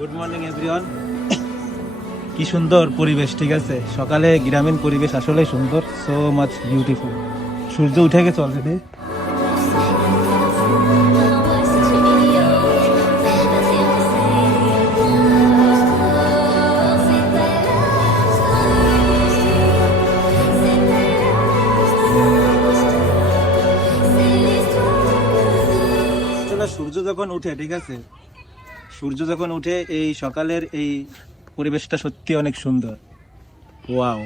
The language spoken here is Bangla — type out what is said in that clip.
Good morning everyone. কি সুন্দর পরিবেশ, ঠিক আছে? সকালে গ্রামীণ পরিবেশ আসলে সুন্দর, সো মাচ বিউটিফুল। সূর্য উঠে গেছে অলরেডি। সূর্য যখন উঠে, ঠিক আছে, সূর্য যখন উঠে এই সকালের এই পরিবেশটা সত্যি অনেক সুন্দর। ওয়াও।